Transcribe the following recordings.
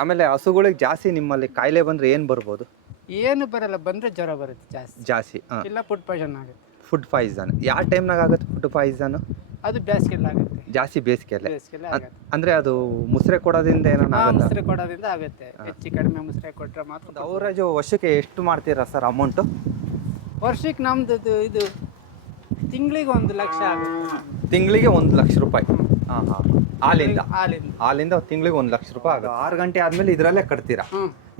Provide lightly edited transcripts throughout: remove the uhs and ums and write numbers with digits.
ಆಮೇಲೆ ಹಸುಗಳಿಗೆ ಜಾಸ್ತಿ ನಿಮ್ಮಲ್ಲಿ ಕಾಯಿಲೆ ಬಂದರೆ ಏನು ಬರ್ಬೋದು? ಏನು ಬರಲ್ಲ, ಬಂದರೆ ಜ್ವರ ಬರುತ್ತೆ ಜಾಸ್ತಿ, ಜಾಸ್ತಿ ಇಲ್ಲ ಫುಡ್ ಪಾಯ್ಸನ್ ಆಗುತ್ತೆ. ಫುಡ್ ಪಾಯ್ಸನ್ ಯಾವ ಟೈಮ್ನಾಗ ಆಗುತ್ತೆ ಫುಡ್ ಪಾಯ್ಸನ್? ಅದು ಬೇಸಿಗೆಲ್ಲ ಆಗುತ್ತೆ, ಜಾಸ್ತಿ ಬೇಸಿಗೆಯಲ್ಲೇ. ಬೇಸಿಗೆಲ್ಲ ಆಗುತ್ತೆ. ಅಂದರೆ ಅದು ಮುಸ್ರೆ ಕೊಡೋದ್ರಿಂದ ಏನಾನ ಆಗುತ್ತಾ? ಮುಸ್ರೆ ಕೊಡೋದ್ರಿಂದ ಆಗುತ್ತೆ, ಹೆಚ್ಚು ಕಡಿಮೆ ಮುಸ್ರೆ ಕೊಟ್ಟರೆ ಮಾತ್ರ. ಅವರೇಜು ವರ್ಷಕ್ಕೆ ಎಷ್ಟು ಮಾಡ್ತೀರಾ ಸರ್ ಅಮೌಂಟು? ವರ್ಷಕ್ಕೆ ನಮ್ದು ಇದು ತಿಂಗಳಿಗೆ 1 ಲಕ್ಷ ಆಗುತ್ತೆ. ತಿಂಗಳಿಗೆ 1 ಲಕ್ಷ ರೂಪಾಯಿ. ಹಾಂ ಹಾಂ. ಹಾಲಿಂದ ಹಾಲಿಂದ ತಿಂಗಳಿಗೆ 1 ಲಕ್ಷ ರೂಪಾಯಿ ಆಗುತ್ತೆ. 6 ಗಂಟೆ ಆದಮೇಲೆ ಇದರಲ್ಲೇ ಕಟ್ತೀರಾ?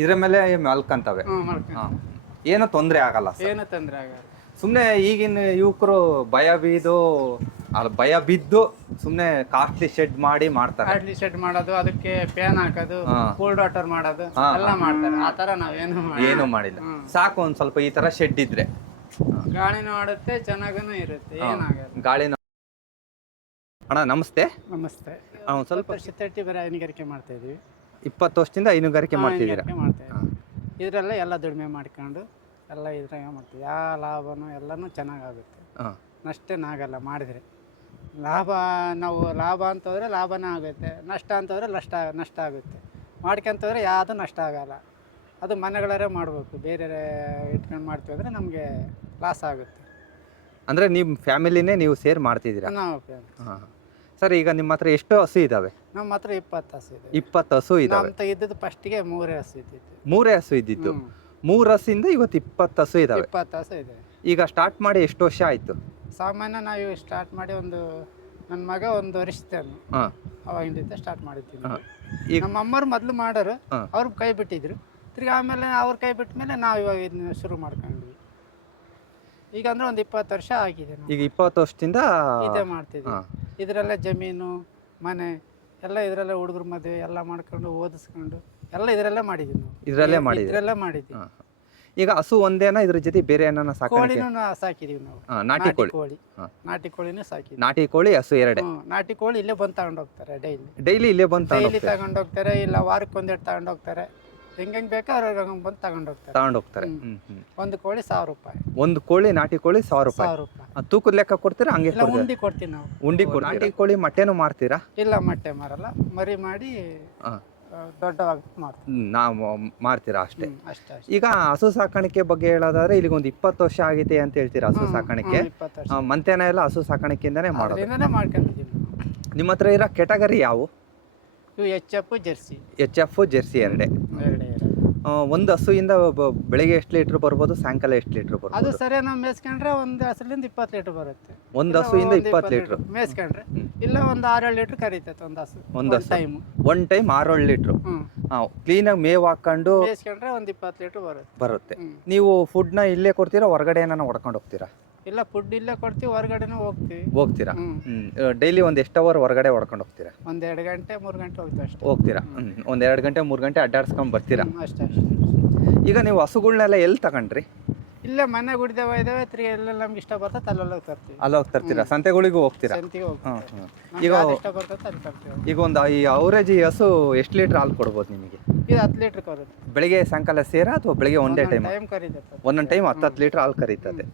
ಇದ್ರ ಮೇಲೆ ಮಲ್ಕಂತವೆ. ಹಾಂ. ಏನೂ ತೊಂದರೆ ಆಗಲ್ಲ ಸರ್? ಏನೂ ತೊಂದರೆ ಆಗಲ್ಲ. ಸುಮ್ಮನೆ ಈಗಿನ ಯುವಕರು ಭಯ ಬಿದ್ದು ಸುಮ್ಮನೆ ಕಾಸ್ಟ್ಲಿ ಶೆಡ್ ಮಾಡಿ ಮಾಡ್ತಾರೆ. ಕಾಸ್ಟ್ಲಿ ಶೆಡ್ ಮಾಡೋದು, ಅದಕ್ಕೆ ಫ್ಯಾನ್ ಹಾಕೋದು, ಕೋಲ್ಡ್ ವಾಟರ್ ಮಾಡೋದು ಎಲ್ಲ ಮಾಡ್ತಾರೆ. ಆ ಥರ ನಾವೇನು ಮಾಡಿಲ್ಲ. ಸಾಕು ಒಂದು ಸ್ವಲ್ಪ ಈ ಥರ ಶೆಡ್ ಇದ್ರೆ ಗಾಳಿನೂ ಆಡುತ್ತೆ, ಚೆನ್ನಾಗೂ ಇರುತ್ತೆ, ಏನಾಗಲ್ಲ. ಗಾಳಿನ. ಅಣ್ಣ ನಮಸ್ತೆ. ನಮಸ್ತೆ. ಒಂದು ಸ್ವಲ್ಪ ತಟ್ಟಿ ಬರೀ ಹೈನುಗಾರಿಕೆ ಮಾಡ್ತಾ ಇದೀವಿ. 20 ವರ್ಷದಿಂದ ಹೈನುಗಾರಿಕೆ ಮಾಡ್ತಿದ್ದೀರಾ? ಇದರಲ್ಲೇ ಎಲ್ಲ ದುಡಿಮೆ ಮಾಡ್ಕೊಂಡು ಎಲ್ಲ ಇದ್ರಾಗ ಮಾಡ್ತೀವಿ. ಯಾವ ಲಾಭನೂ ಎಲ್ಲನೂ ಚೆನ್ನಾಗಾಗುತ್ತೆ, ನಷ್ಟೇನಾಗಲ್ಲ. ಮಾಡಿದರೆ ನಾವು ಲಾಭ ಅಂತಂದರೆ ಲಾಭನೇ ಆಗುತ್ತೆ, ನಷ್ಟ ಅಂತಂದರೆ ನಷ್ಟ ಆಗುತ್ತೆ. ಮಾಡ್ಕೊಂತಂದರೆ ಯಾವುದೂ ನಷ್ಟ ಆಗಲ್ಲ. ಅದು ಮನೆಗಳರೇ ಮಾಡಬೇಕು, ಬೇರೆ ಇಟ್ಕೊಂಡು ಮಾಡ್ತೀವಿ ಅಂದರೆ ನಮಗೆ ಲಾಸ್ ಆಗುತ್ತೆ. ಅಂದರೆ ನಿಮ್ಮ ಫ್ಯಾಮಿಲಿನೇ ನೀವು ಸೇರಿ ಮಾಡ್ತಿದ್ದೀರಾ? ನಾವು ಹಾಂ ಸರ್. ಈಗ ನಿಮ್ಮ ಹತ್ರ ಎಷ್ಟು ಹಸು ಇದ್ದಾವೆ? ನಮ್ಮ ಹತ್ರ 20 ಹಸು ಇದೆ. 20 ಹಸು ಇದ್ದಾವೆ. ನಮ್ಮ ಇದ್ದದ್ದು ಫಸ್ಟಿಗೆ 3 ಹಸು ಇದ್ದಿತ್ತು. 3 ಹಸು ಇದ್ದಿತ್ತು. 3 ಹಸುಯಿಂದ ಇವತ್ತು 20 ಹಸು ಇದ್ದಾವೆ. 20 ಹಸು ಇದೆ. ಈಗ ಸ್ಟಾರ್ಟ್ ಮಾಡಿ ಎಷ್ಟು ವರ್ಷ ಆಯಿತು? ಸಾಮಾನ್ಯ ನಾವು ಸ್ಟಾರ್ಟ್ ಮಾಡಿ ನನ್ನ ಮಗ 1 ವರ್ಷದನು ಅವಾಗಿಂದ ಸ್ಟಾರ್ಟ್ ಮಾಡಿದ್ದೀವಿ. ನಮ್ಮ ಅಮ್ಮರು ಮೊದಲು ಮಾಡೋರು, ಅವ್ರು ಕೈ ಬಿಟ್ಟಿದ್ರು. ತಿರ್ಗಿ ಆಮೇಲೆ ಅವ್ರು ಕೈ ಬಿಟ್ಟ ಮೇಲೆ ನಾವು ಇವಾಗ ಇದನ್ನ ಶುರು ಮಾಡ್ಕೊಂಡ್ವಿ. ಈಗ ಅಂದರೆ ಒಂದು 20 ವರ್ಷ ಆಗಿದೆ. ಈಗ 20 ವರ್ಷದಿಂದ ಇದೇ ಮಾಡ್ತಿದ್ವಿ. ಇದರಲ್ಲೇ ಜಮೀನು ಮನೆ ಎಲ್ಲ ಇದರಲ್ಲೇ ಹುಡುಗರು ಮದುವೆ ಎಲ್ಲ ಮಾಡ್ಕೊಂಡು ಓದಿಸ್ಕೊಂಡು ಎಲ್ಲ ಇದರಲ್ಲೇ ಮಾಡಿದ್ವಿ ನಾವು. ಇದರಲ್ಲೇ ಮಾಡಿದ್ವಿ. ಈಗ ಹಸು ಒಂದೇನಾ ಇದ್ರ ಜೊತೆ ಬೇರೆ ಏನಾನ ಸಾಕಾಣಿಕೆ? ಕೋಳಿನೂ ಸಾಕಿದೀವಿ ನಾವು. ನಾಟಿ ಕೋಳಿ ನಾಟಿ ಕೋಳಿನೂ ಸಾಕಿದ್ವಿ. ನಾಟಿ ಕೋಳಿ ಹಸು ಎರಡೇ? ನಾಟಿ ಕೋಳಿ ಇಲ್ಲೇ ಬಂದು ತಗೊಂಡು ಹೋಗ್ತಾರೆ. ಡೈಲಿ ಇಲ್ಲೇ ಬಂದು ತಗೊಂಡು ಹೋಗ್ತಾರೆ, ಇಲ್ಲ ವಾರಕ್ಕೆ 1 ತಗೊಂಡು ಹೋಗ್ತಾರೆ. ಹೆಂಗೆ ಬೇಕು ಅವ್ರಿಗೆ ಹಂಗೆ ಬಂದು ತಗೊಂಡು ಹೋಗ್ತಾರೆ. ಒಂದು ಕೋಳಿ 1000 ರೂಪಾಯಿ. ಒಂದು ಕೋಳಿ ನಾಟಿ ಕೋಳಿ 1000 ರೂಪಾಯಿ. ತೂಕದ ಲೆಕ್ಕ ಕೊಡ್ತೀರಾ? ಹಂಗೆ ಉಂಡಿ ಕೊಡ್ತೀವಿ ನಾವು. ಉಂಡಿ ಕೊಡ್ತೀವಿ. ನಾಟಿ ಕೋಳಿ ಮೊಟ್ಟೆನೂ ಮಾರ್ತೀರಾ? ಇಲ್ಲ, ಮೊಟ್ಟೆ ಮಾರಲ್ಲ, ಮರಿ ಮಾಡಿ ದೊಡ್ಡವಾಗಿ ಮಾಡ್ತೀವಿ. ನಾವು ಮಾರ್ತೀರಾ ಅಷ್ಟೇ? ಅಷ್ಟೇ. ಈಗ ಹಸು ಸಾಕಾಣಿಕೆ ಬಗ್ಗೆ ಹೇಳೋದಾದ್ರೆ ಇಲ್ಲಿಗೆ ಒಂದು 20 ವರ್ಷ ಆಗೈತೆ ಅಂತ ಹೇಳ್ತೀರಾ ಹಸು ಸಾಕಾಣಿಕೆ? ಮಂತೆನ ಎಲ್ಲ ಹಸು ಸಾಕಾಣಿಕೆಯಿಂದಾನೇ ಮಾಡೋದು? ಮಾಡ್ಕೊಂಡಿದ್ದೀವಿ. ನಿಮ್ಮ ಹತ್ರ ಇರೋ ಕೆಟಗರಿ ಯಾವು? ಇವು HF ಜೆರ್ಸಿ. HF ಜೆರ್ಸಿ ಎರಡೇ. ಒಂದು ಹಸುಯಿಂದ ಬೆಳಿಗ್ಗೆ ಎಷ್ಟು ಲೀಟ್ರ್ ಬರ್ಬೋದು, ಸಾಯಂಕಾಲ ಎಷ್ಟು ಲೀಟ್ರ್ ಬರ್ಬೋದು? ಅದು ಸರಿ ನಾವು ಮೇಯಿಸ್ಕೊಂಡ್ರೆ ಒಂದು ಹಸುಲಿಂದ 20 ಲೀಟ್ರ್ ಬರುತ್ತೆ. ಒಂದು ಹಸುಯಿಂದ 20 ಲೀಟ್ರ್ ಮೇಯಿಸ್ಕೊಂಡ್ರೆ. ಇಲ್ಲ ಒಂದು 6-7 ಲೀಟ್ರ್ ಕರೀತೈತೆ ಒಂದು ಹಸು. ಒಂದು ಟೈಮ್ 6-7 ಲೀಟ್ರ್ ಕ್ಲೀನಾಗಿ ಮೇವು ಹಾಕೊಂಡು ಮೇಯಿಸ್ಕೊಂಡ್ರೆ ಒಂದು 20 ಲೀಟ್ರ್ ಬರುತ್ತೆ. ನೀವು ಫುಡ್ನ ಇಲ್ಲೇ ಕೊಡ್ತೀರಾ, ಹೊರಗಡೆ ಏನಾನ ಹೊಡ್ಕೊಂಡು ಹೋಗ್ತೀರಾ? ಇಲ್ಲ, ಫುಡ್ ಇಲ್ಲೇ ಕೊಡ್ತೀವಿ, ಹೊರಗಡೆನೂ ಹೋಗ್ತೀರಾ? ಡೈಲಿ ಒಂದು ಎಷ್ಟು ಅವರ್ ಹೊರಗಡೆ ಹೊಡ್ಕೊಂಡು ಹೋಗ್ತೀರಾ? 1-2 ಗಂಟೆ 3 ಗಂಟೆ ಹೋಗ್ತೀರಾ? ಒಂದು 2 ಗಂಟೆ 3 ಗಂಟೆ ಅಡ್ಡಾಡ್ಸ್ಕೊಂಡು ಬರ್ತೀರಾ? ಅಷ್ಟೇ. ಈಗ ನೀವು ಹಸುಗಳನ್ನೆಲ್ಲ ಎಲ್ಲಿ ತಗೊಂಡ್ರಿ? ಇಲ್ಲೇ ಮನೆ ಗುಡಿದೇವ ಇದಾವೆ, ಎಲ್ಲ ನಮ್ಗೆ ಇಷ್ಟ ಬರ್ತದೆ ಅಲ್ಲೆಲ್ಲ ತರ್ತೀವಿ. ಹೋಗಿ ತರ್ತೀರಾ? ಸಂತೆಗಳಿಗೂ ಹೋಗ್ತೀರಾ? ಈಗ ಇಷ್ಟ ಬರ್ತದೆ ಅಲ್ಲಿ ತರ್ತೀವಿ. ಈಗ ಒಂದು ಈ ಅವರೇಜ್ ಈ ಹಸು ಎಷ್ಟು ಲೀಟ್ರ್ ಹಾಲು ಕೊಡ್ಬೋದು ನಿಮಗೆ? ಇದು 10 ಲೀಟ್ರ್ ಕೊಡುತ್ತೆ. ಬೆಳಿಗ್ಗೆ ಸಾಯಂಕಾಲ ಸೇರಾ ಅಥವಾ ಬೆಳಿಗ್ಗೆ ಒಂದೇ ಟೈಮ್ ಕರೀತದೆ? ಒಂದೊಂದು ಟೈಮ್ 10 ಲೀಟ್ರ್ ಹಾಲು ಕರೀತದೆ.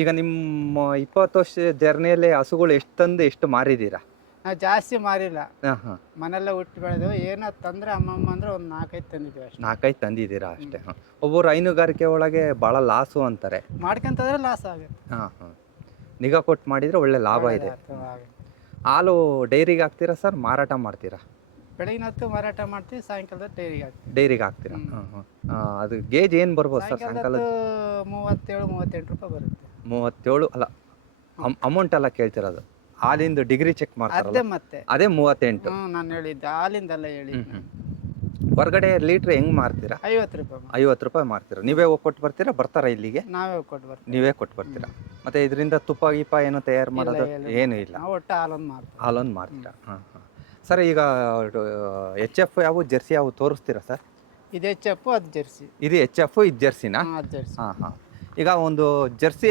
ಈಗ ನಿಮ್ಮ 20 ವರ್ಷ ಜರ್ನಿಯಲ್ಲಿ ಹಸುಗಳು ಎಷ್ಟು ತಂದು ಎಷ್ಟು ಮಾರಿದ್ದೀರಾ? ನಾವು ಜಾಸ್ತಿ ಮಾರಿಲ್ಲ, ಮನೆಯಲ್ಲೇ ಹುಟ್ಟು ಬೆಳೆದವು. ಏನೋ ತಂದ್ರೆ ಅಮ್ಮಮ್ಮ ಅಂದ್ರೆ ಒಂದು 4-5 ತಂದಿದ್ದೀವಿ ಅಷ್ಟೇ. 4-5 ತಂದಿದ್ದೀರಾ ಅಷ್ಟೇ? ಒಬ್ಬರು ಹೈನುಗಾರಿಕೆ ಒಳಗೆ ಭಾಳ ಲಾಸು ಅಂತಾರೆ. ಮಾಡ್ಕೊಂತಂದ್ರೆ ಲಾಸ್ ಆಗುತ್ತೆ. ನಿಗಾ ಕೊಟ್ಟು ಮಾಡಿದರೆ ಒಳ್ಳೆ ಲಾಭ ಇದೆ. ಹಾಲು ಡೈರಿಗೆ ಹಾಕ್ತೀರಾ ಸರ್, ಮಾರಾಟ ಮಾಡ್ತೀರಾ? ಬೆಳಗಿನ ಹೊತ್ತು ಮಾರಾಟ ಮಾಡ್ತೀವಿ, ಸಾಯಂಕಾಲದ ಡೈರಿಗೆ ಹಾಕ್ತೀರಾ? ಅದು ಗೇಜ್ ಏನು ಬರ್ಬೋದು ಸರ್ ಸಾಯಂಕಾಲ? 37-38 ರೂಪಾಯಿ ಬರುತ್ತೆ. 37 ಅಲ್ಲ, ಅಮೌಂಟ್ ಎಲ್ಲ ಕೇಳ್ತಿರೋದು. ಹಾಲಿಂದ ಡಿಗ್ರಿ ಚೆಕ್ ಮಾಡ್ತಾರೆ, ಅದೇ 38. ನಾನು ಹೇಳಿದ್ದೆ ಹಾಲಿಂದಲ್ಲ ಹೇಳಿದ್ದೆ. ಹೊರಗಡೆ ಲೀಟ್ರ್ ಹೆಂಗೆ ಮಾರ್ತೀರಾ? 50 ರೂಪಾಯಿ. 50 ರೂಪಾಯಿ ಮಾರ್ತೀರಾ? ನೀವೇ ಕೊಟ್ಟು ಬರ್ತೀರಾ? ಬರ್ತಾರಾ ಇಲ್ಲಿಗೆ? ನಾವೇ ಕೊಟ್ಟು ಬರ್ತೀವಿ. ನೀವೇ ಕೊಟ್ಟು ಬರ್ತೀರಾ? ಮತ್ತೆ ಇದರಿಂದ ತುಪ್ಪ ಗೀಪ ಏನೋ ತಯಾರು ಮಾಡೋದು ಏನೂ ಇಲ್ಲ? ಒಟ್ಟು ಹಾಲೊಂದು ಮಾರ್ತೀರಾ? ಸರ್, ಈಗ HF ಯಾವ ಜೆರ್ಸಿ ಯಾವ ತೋರಿಸ್ತೀರಾ ಸರ್? ಇದು HF, ಅದು ಜೆರ್ಸಿ. ಇದು HF, ಇದು ಜೆರ್ಸಿನಾ? ಈಗ ಒಂದು ಜೆರ್ಸಿ